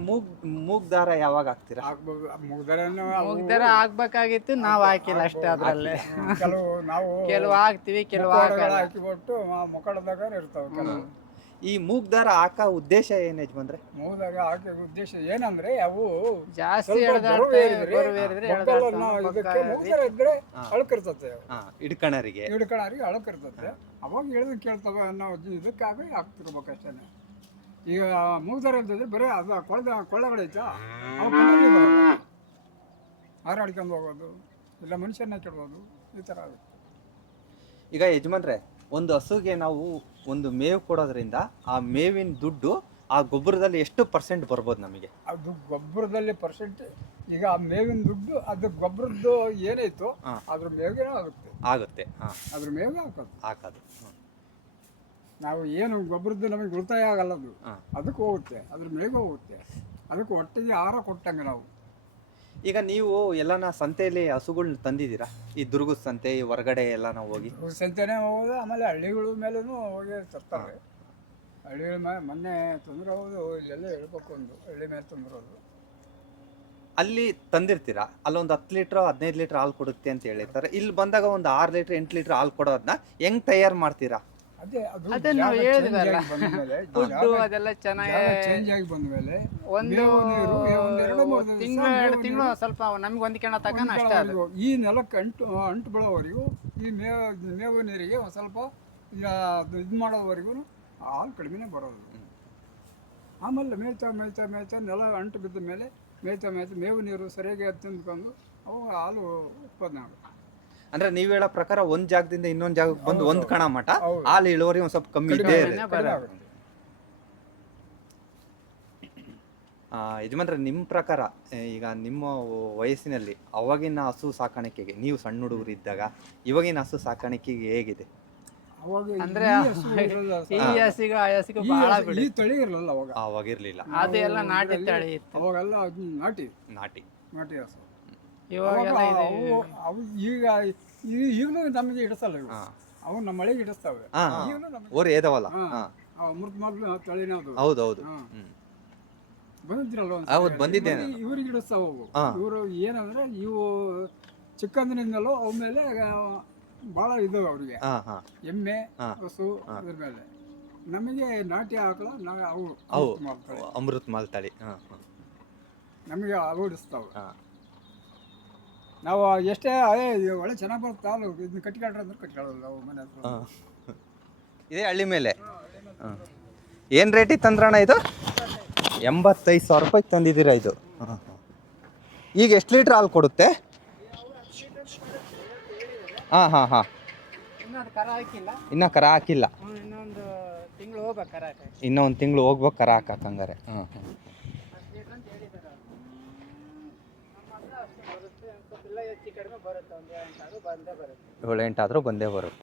ಮೂಗ್ ದಾರ ಯಾವಾಗ ಹಾಕ್ತೀರಾ? ಆಗ್ಬೋದು. ಮುಗ್ದರನ್ನು ಮುಗ್ದರ ಆಗ್ಬೇಕಾಗಿತ್ತು, ನಾವು ಹಾಕಿಲ್ಲ ಅಷ್ಟೇ. ಅದ್ರಲ್ಲೇ ಕೆಲವು ನಾವು ಕೆಲವು ಹಾಕ್ತಿವಿ, ಕೆಲವು ಮುಖವಾಡಗಳು ಹಾಕಲ್ಲ. ಹಾಕಿಬಿಟ್ಟು ಮೊಕ್ಕಳದಾಗ ಇರ್ತಾವೆ ಕೆಲವು. ಈ ಮೂಗ್ ದಾರ ಹಾಕೋ ಉದ್ದೇಶ ಏನು ಯಜಮಾನ್ರೆ? ಮೂದಾಗ ಹಾಕಿ ಉದ್ದೇಶ ಏನಂದ್ರೆ ಅವು ಜಾಸ್ತಿ ಸ್ವಲ್ಪ ಎಳ್ದಾಡ್ತೆ, ಬರುವ ಏರಿದ್ರೆ, ಬರುವ ಏರಿದ್ರೆ ಮೊಕ್ಕಳನ್ನ ಎಳ್ದಾಡ್ತಾವೆ, ಇದಕ್ಕೆ ಮೊಕ್ಕ ಮೂಗ್ದಾರ ಇದ್ರೆ ಅಳಕಿರ್ತತೆ, ಹಿಡ್ಕಣರಿಗೆ ಹಿಡ್ಕಣರಿಗೆ ಅಳಕಿರ್ತತೆ. ಅವಾಗ ಹೇಳಿದ್ ಕೇಳ್ತವೆ ಅನ್ನೋ ಇದಕ್ಕಾಗಿ ಹಾಕ್ತಿರ್ಬೇಕಷ್ಟೇ. ಈಗ ಮೂಗ್ದಾರ ಇರ್ತದೆ ಬರೀ ಅದು ಕೊಳ್ಳಗಳೈತಾ ಅವು ಕಣ್ಣಿಗೆ ಬರೋಲ್ಲ, ಹಾರಾಡ್ಕೊಂಡು ಹೋಗೋದು, ಇಲ್ಲ ಮನುಷ್ಯನ ಕೆಡೋದು, ಈ ಥರ ಆಗುತ್ತೆ. ಈಗ ಯಜಮಾನ್ರೆ, ಒಂದು ಹಸುಗೆ ನಾವು ಒಂದು ಮೇವು ಕೊಡೋದ್ರಿಂದ ಆ ಮೇವಿನ ದುಡ್ಡು ಆ ಗೊಬ್ಬರದಲ್ಲಿ ಎಷ್ಟು ಪರ್ಸೆಂಟ್ ಬರ್ಬೋದು ನಮಗೆ? ಅದು ಗೊಬ್ಬರದಲ್ಲಿ ಪರ್ಸೆಂಟ್, ಈಗ ಆ ಮೇವಿನ ದುಡ್ಡು ಅದು ಗೊಬ್ಬರದ್ದು ಏನೈತೋ ಅದ್ರ ಮೇವಿಗೆ ಆಗುತ್ತೆ. ಅದ್ರ ಮೇವಿಗೆ ಹಾಕೋದು ನಾವು ಏನು ಗೊಬ್ಬರದ್ದು ನಮಗೆ ಉಳಿತಾಯ ಆಗಲ್ಲ, ಅದು ಅದಕ್ಕೆ ಹೋಗುತ್ತೆ, ಅದ್ರ ಮೇವಿಗೆ ಹೋಗುತ್ತೆ. ಅದಕ್ಕೆ ಒಟ್ಟಿಗೆ ಆಹಾರ ಕೊಟ್ಟಂಗೆ ನಾವು. ಈಗ ನೀವು ಎಲ್ಲನ ಸಂತೆಯಲ್ಲಿ ಹಸುಗಳ್ನ ತಂದಿದ್ದೀರಾ? ಈ ದುರ್ಗದ ಸಂತೆ, ಈ ಹೊರಗಡೆ ಎಲ್ಲ ನಾವು ಹೋಗಿ ಸಂತೆನೇ ಹೋಗೋದು, ಆಮೇಲೆ ಹಳ್ಳಿಗಳ ಮೇಲೂ ಹೋಗಿ ತರ್ತಾರೆ. ಹಳ್ಳಿಗಳ ಮೇಲೆ ಮೊನ್ನೆ ತೊಂದರೆ ಹೋಗೋದು, ಇಲ್ಲೆಲ್ಲ ಹೇಳ್ಬೇಕು, ಒಂದು ಹಳ್ಳಿ ಮೇಲೆ ತೊಂದಿರೋದು. ಅಲ್ಲಿ ತಂದಿರ್ತೀರಾ, ಅಲ್ಲೊಂದು 10 ಲೀಟ್ರ್ 15 ಲೀಟ್ರ್ ಹಾಲು ಕೊಡುತ್ತೆ ಅಂತ ಹೇಳಿರ್ತಾರೆ. ಇಲ್ಲಿ ಬಂದಾಗ ಒಂದು 6 ಲೀಟ್ರ್ 8 ಲೀಟ್ರ್ ಹಾಲು ಕೊಡೋದನ್ನ ಹೆಂಗ್ ತಯಾರು ಮಾಡ್ತೀರಾ? ಅದೇ ಅದು ಅದೇ ನಾವು ಜಾಗ change ಹೇಳಿದ್ವಲ್ಲ, ಆಗಿ ಬಂದ್ಮೇಲೆ, ಫುಡ್ಡು ಅದೆಲ್ಲ ಚೆನ್ನಾಗಿ ಚೇಂಜ್ ಆಗಿ ಬಂದ್ಮೇಲೆ ಒಂದು ತಿಂಗಳು 2 ತಿಂಗಳು ಸ್ವಲ್ಪ ನಮ್ಗೆ ಹೊಂದಿಕೊಳ್ಳೋ ತನಕ ಅಷ್ಟೇ. ಅದು ಈ ನೆಲಕ್ಕೆ ಅಂಟು ಬೀಳೋವರೆಗೂ ಈ ಮೇವು ನೀರಿಗೆ ಒಂದು ಸ್ವಲ್ಪ ಇದು ಮಾಡೋವರೆಗೂ ಹಾಲು ಕಡಿಮೆನೇ ಬರೋದು. ಆಮೇಲೆ ಮೇಯ್ತಾ ನೆಲ ಅಂಟು ಬಿದ್ದ ಮೇಲೆ ಮೇಯ್ತಾ ಮೇವು ನೀರು ಸರಿಯಾಗಿ ತಿಂದ್ಕೊಂಡು ಅವು ಹಾಲು ಉತ್ಪಾದನೆ ಆಗುತ್ತೆ. ಅಂದ್ರೆ ನೀವ್ ಹೇಳೋ ಪ್ರಕಾರ ಒಂದ್ ಜಾಗದಿಂದ ಇನ್ನೊಂದ್ ಜಾಗಕ್ಕೆ ಬಂದು ಒಂದ್ ಕಣ ಮಠ ಹಾಲು ಇಳುವರಿ ಒಂದ್ ಸ್ವಲ್ಪ ಕಮ್ಮಿ ಇದೆ. ಯಜಮಾನ್ರೆ, ನಿಮ್ಮ ಪ್ರಕಾರ ಈಗ ನಿಮ್ಮ ವಯಸ್ಸಿನಲ್ಲಿ ಅವಾಗಿನ ಹಸು ಸಾಕಾಣಿಕೆಗೆ, ನೀವು ಸಣ್ಣ ಹುಡುಗರು ಇದ್ದಾಗ ಇವಾಗಿನ ಹಸು ಸಾಕಾಣಿಕೆಗೆ ಹೇಗಿದೆ? ಅಂದ್ರೆ ಈ ಹಸಿಗೂ ಆ ಹಸಿಗೂ ಬಹಳ ಬಿಡಿ. ಈ ತಳಿ ಇರಲಿಲ್ಲ ಅವಾಗ ಇರ್ಲಿಲ್ಲ, ಅದು ಎಲ್ಲ ನಾಟಿ ತಳಿ ಇತ್ತು. ಅವಾಗೆಲ್ಲ ನಾಟಿ ಹಸು. ಇವಾಗೆಲ್ಲ ಅವು ಈಗಲೂ ನಮಗೆ ಹಿಡಿಸಲ್ಲ ಇವು. ಅವು ನಮ್ಮ ಮಳೆಗೆ ಹಿಡಿಸ್ತಾವೆ. ಈಗಲೂ ನಮಗೆ ಓರ್ ಏದವಲ್ಲ. ಅಮೃತ ಮಗ್ಲು ತಳಿನದು. ಹೌದೌದು, ಬಂದಿದ್ರಲ್ವ? ಹೌದು, ಬಂದಿದ್ದೇನೆ. ಇವ್ರಿಗೆ ಹಿಡಿಸ್ತಾವ ಅವು. ಇವರು ಏನಂದ್ರೆ ಇವು ಚಿಕ್ಕಂದಿನಿಂದಲೂ ಅವ ಮೇಲೆ ಭಾಳ ಇದಾವೆ ಅವ್ರಿಗೆ, ಎಮ್ಮೆ ಹಸು ಅದ್ರ ಮೇಲೆ. ನಮಗೆ ನಾಟಿ ಹಾಕಲ್ಲ, ಅವು ಅಮೃತ ಮಾಲ್ ತಳಿ ನಮಗೆ ಅವು ಹಿಡಿಸ್ತಾವೆ. ನಾವು ಎಷ್ಟೇ ಒಳ್ಳೆ ಚೆನ್ನಾಗಿ ಬರುತ್ತೆ ಹಾಲು, ಇದನ್ನ ಕಟ್ಕೊಂಡ್ರೆ ಅಂದ್ರೆ ಕಟ್ಕೊಳ್ಳಲ್ಲ ನಾವು ಮನೆ ಹತ್ರ. ಇದೇ ಹಳ್ಳಿ ಮೇಲೆ ಏನು ರೇಟಿಗೆ ತಂದ್ರಣ್ಣ ಇದು? 85,000 ರೂಪಾಯಿಗೆ ತಂದಿದ್ದೀರಾ ಇದು? ಈಗ ಎಷ್ಟು ಲೀಟ್ರ್ ಹಾಲು ಕೊಡುತ್ತೆ? ಇನ್ನೂ ಕರ ಹಾಕಿಲ್ಲ. ಇನ್ನೊಂದು ತಿಂಗಳು ಹೋಗ್ಬೇಕು ಕರ ಹಾಕಿ. ಇನ್ನೂ ಒಂದು ತಿಂಗಳು ಹೋಗ್ಬೇಕು ಕರ ಹಾಕಂಗಾರೆ. 7-8 ಆದರೂ ಬಂದೇ ಬರುತ್ತೆ.